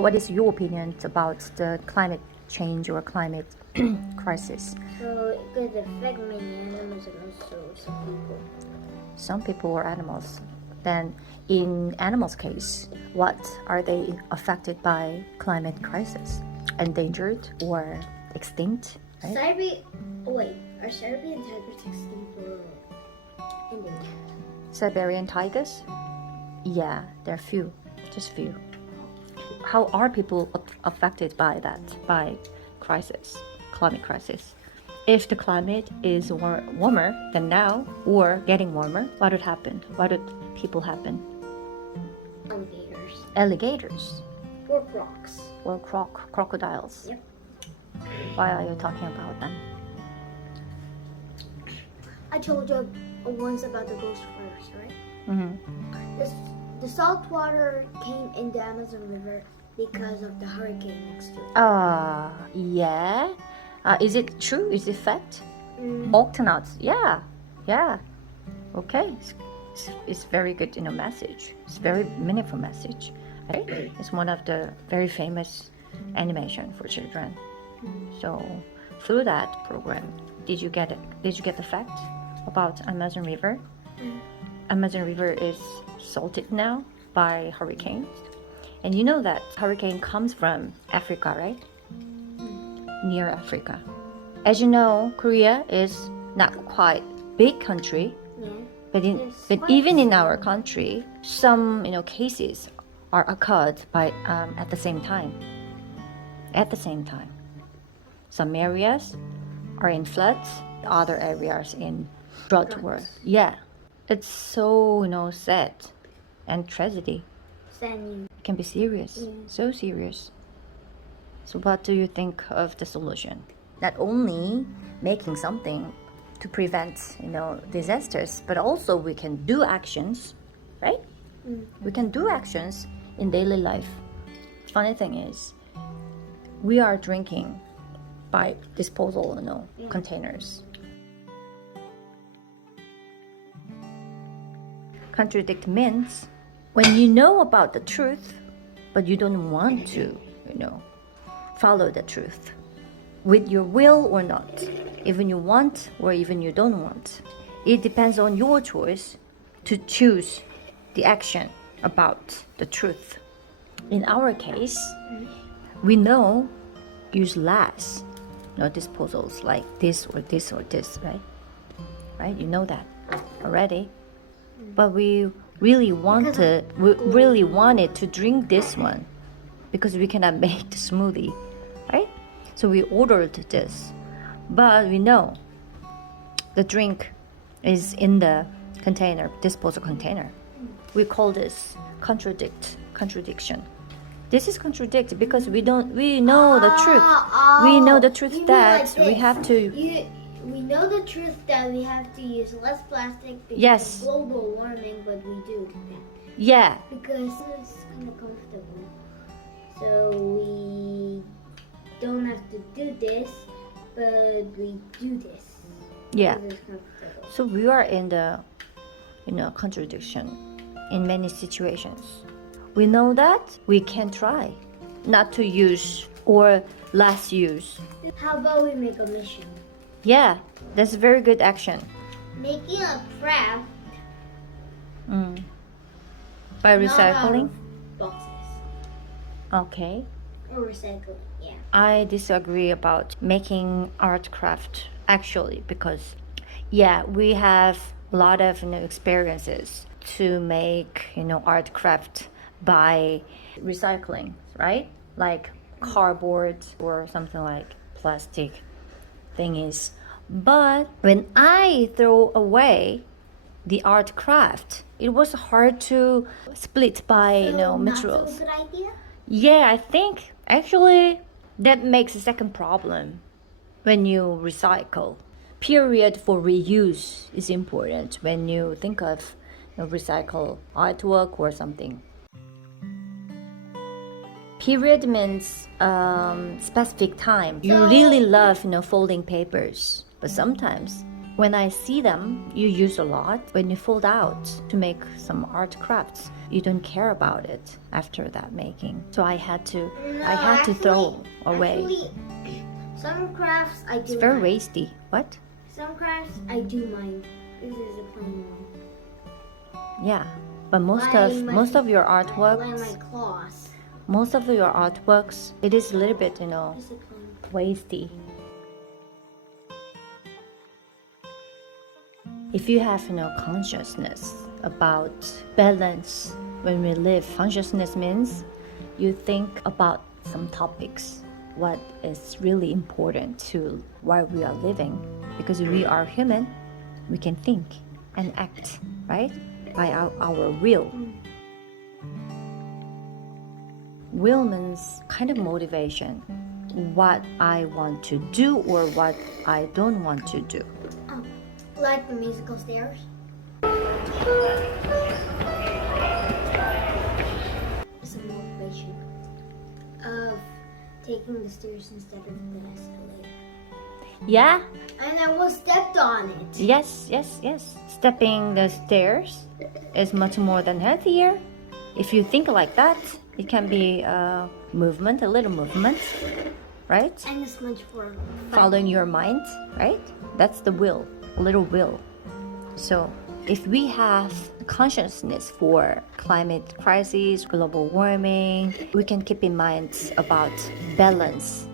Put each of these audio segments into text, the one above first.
what is your opinion about the climate change or climate crisis? So it could affect many animals and also some people. Some people or animals. Then, in animals' case, what are they affected by climate crisis? Endangered or extinct? Right? Are Siberian tigers extinct or endangered? Siberian tigers? Yeah, there are few, just few. How are people affected by that, by crisis, climate crisis? If the climate is warmer than now or getting warmer, what would happen? What would people happen? Alligators. Alligators Or crocs. or crocodiles. Yep. Why are you talking about them? I told you once about the ghost fires, right? Mm-hmm. The salt water came in the Amazon River because of the hurricane next to it. Yeah. Is it true? Is it fact? Mm. Octonauts. Yeah. Okay. It's very good, message. It's very meaningful message. Right? It's one of the very famous animation for children. So through that program, did you get it? Did you get the fact about Amazon River? Amazon River is salted now by hurricanes. And you know that hurricane comes from Africa, right? Near Africa. As you know, Korea is not quite big country, Yeah. but It's quite even in our country, some cases are occurred by at the same time. At the same time, some areas are in floods, other areas in drought. Yeah, it's so sad and tragedy. Sending. It can be serious, Yeah. so serious. So what do you think of the solution? Not only making something to prevent, disasters, but also we can do actions, right? We can do actions in daily life. Funny thing is, we are drinking by disposal, containers. Contradict means when you know about the truth, but you don't want to, follow the truth with your will or not, even you want or even you don't want. It depends on your choice to choose the action about the truth. In our case, we know use less, disposals like this or this or this, right? Right? You know that already. But we really wanted to drink this one because we cannot make the smoothie, right? So we ordered this, but we know the drink is in the container, disposal container. We call this contradiction. This is contradict because we know the truth. We know the truth that we have to. We know the truth that we have to use less plastic because Yes. of global warming, but we do that. Yeah. Because it's kind of comfortable. So we don't have to do this, but we do this. Yeah. Because it's comfortable. So we are in the, contradiction in many situations. We know that we can try not to use or less use. How about we make a mission? Yeah, that's a very good action. Making a craft By not out recycling. of boxes. Okay. Or recycling, yeah. I disagree about making art craft actually because we have a lot of experiences to make art craft by recycling, right? Like cardboard or something like plastic thingies. But when I throw away the art craft, it was hard to split by materials. Not so good idea? Yeah, I think actually that makes a second problem when you recycle. Period for reuse is important when you think of recycle artwork or something. Period means specific time. You really love folding papers, but sometimes When I see them, you use a lot. When you fold out to make some art crafts, you don't care about it after that making. So I had to throw away. Actually, some crafts I do. It's very mine. wasty. What? Some crafts I do mine. This is a plain one. Yeah, but most of your Like artworks, my claws. it is a little bit, This is plain. wasty. If you have consciousness about balance when we live, consciousness means you think about some topics, what is really important to why we are living. Because we are human, we can think and act, right? By our will. Will means kind of motivation, what I want to do or what I don't want to do. Oh, like the musical stairs. It's a motivation of taking the stairs instead of the escalator. Yeah? And I was stepped on it. Yes. Stepping the stairs is much more than healthier. If you think like that, it can be a little movement, right? And it's much more fun. Following your mind, right? That's the will, a little will. So if we have consciousness for climate crisis, global warming, we can keep in mind about balance.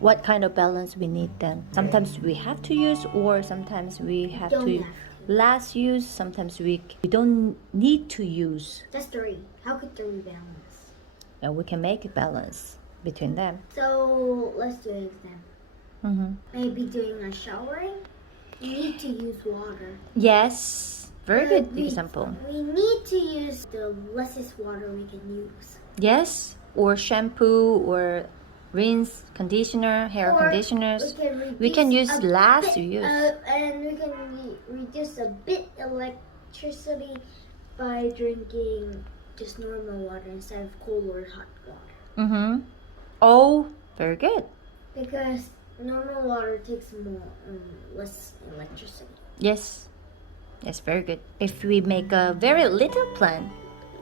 What kind of balance we need then? Sometimes we have to use, or sometimes we have to less use. Sometimes we don't need to use. That's three. How could three balance? And we can make a balance between them. So let's do an example. Mm-hmm. Maybe doing a showering, we need to use water. Yes, very good We example. need to use the lessest water we can use. Yes, or shampoo or rinse, conditioner, hair Or conditioners. we can use a less bit, to use. and we can reduce a bit electricity by drinking just normal water instead of cold or hot water. Mm-hmm. Oh, very good. Because normal water takes less electricity. Yes, very good. If we make a very little plan,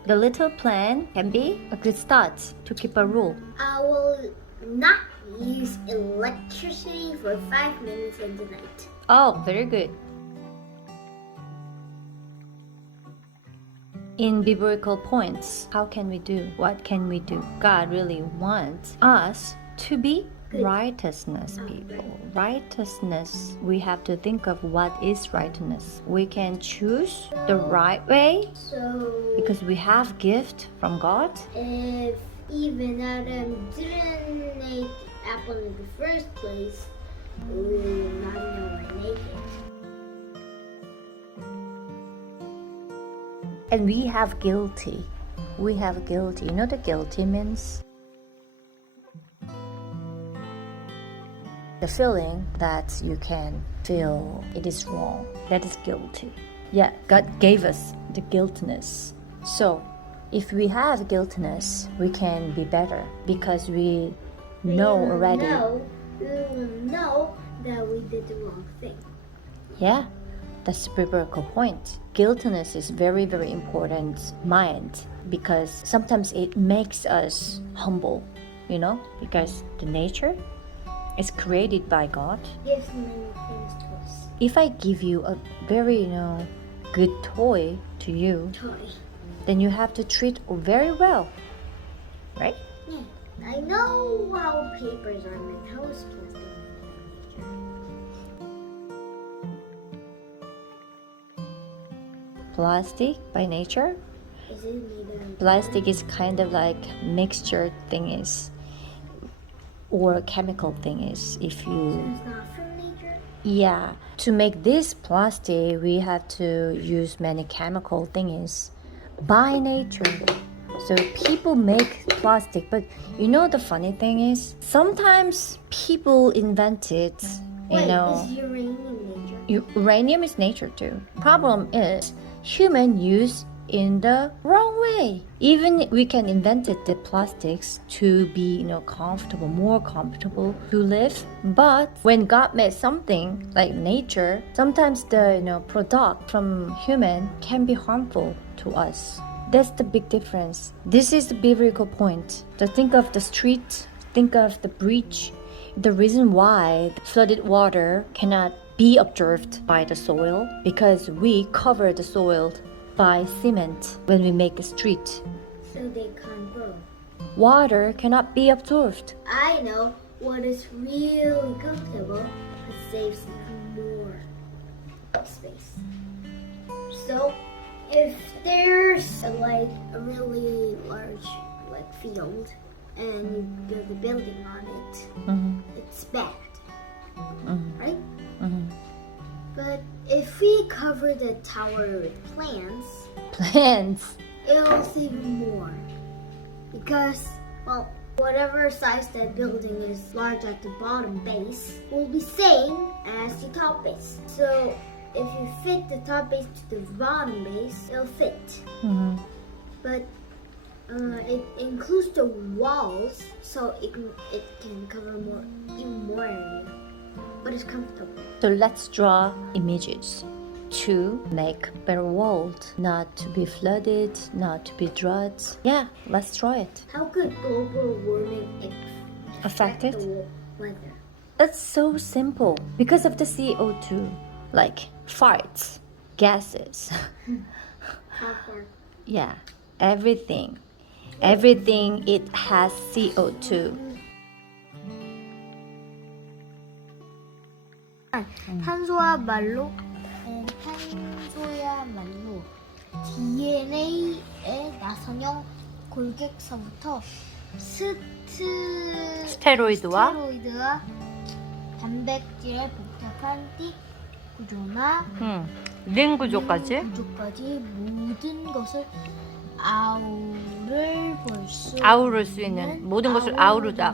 the little plan can be a good start to keep a rule. I will not use electricity for 5 minutes in the night. Oh, very good. In biblical points, how can we do? What can we do? God really wants us to be righteousness people. Righteousness, we have to think of what is righteousness. We can choose the right way So because we have gift from God. if even Adam didn't make apple in the first place, we will not know we're naked. And we have guilty. We have guilty. You know what guilty means? The feeling that you can feel it is wrong. That is guilty. Yeah, God gave us the guiltiness. So, if we have guiltiness, we can be better because we know already. We will know that we did the wrong thing. Yeah, that's the biblical point. Guiltiness is very, very important mind because sometimes it makes us humble, because the nature is created by God. Gives many things to us. If I give you a very, good toy to you, then you have to treat very well, right? Yeah, I know how papers are made. How is plastic? Plastic by nature. Is it made of Plastic is kind of like mixture thingies or chemical thingies. If you It's not from nature? Yeah, to make this plastic, we have to use many chemical things by nature. So people make plastic, but the funny thing is, sometimes people invent it. Wait, is uranium nature? Uranium is nature too. Problem is, human use in the wrong way. Even we can invent it, the plastics, to be, comfortable, more comfortable to live. But when God made something like nature, sometimes the, product from human can be harmful to us. That's the big difference. This is the biblical point. To think of the street, think of the bridge. The reason why the flooded water cannot be observed by the soil because we cover the soil by cement when we make a street. So they can't grow. Water cannot be absorbed. I know what is really comfortable. It saves even more space. So if there's a really large field and you build a building on it, it's bad, right? But if we cover the tower with plants, it'll save more. Because, whatever size that building is large at the bottom base will be same as the top base. So if you fit the top base to the bottom base, it'll fit. But it includes the walls, so it can cover even more area. But it's comfortable. So let's draw images to make better world, not to be flooded, not to be drought. Yeah, let's draw it. How could global warming affect Affect it? the weather? It's so simple. Because of the CO2, like farts, gases. Yeah, everything it has CO2. 탄소야말로 DNA의 나선형 골격서부터 스테로이드와 단백질의 복잡한 띠 구조나 링 구조까지 모든 것을 아우를 수 있는 모든 것을 아우르다.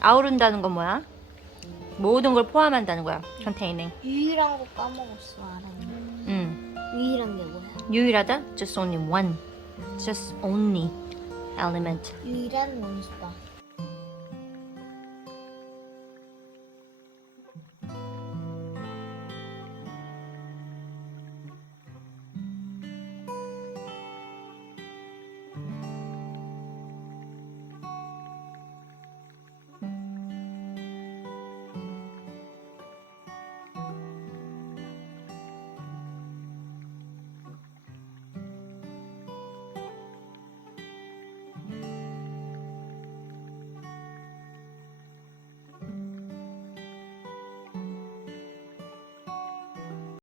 아우른다는 건 뭐야? 모든 걸 포함한다는 거야. containing. 유일한 거 까먹었어. 알았네. 유일한 게 뭐야? 유일하다? Just only one. Just only element. 유일한 원소다.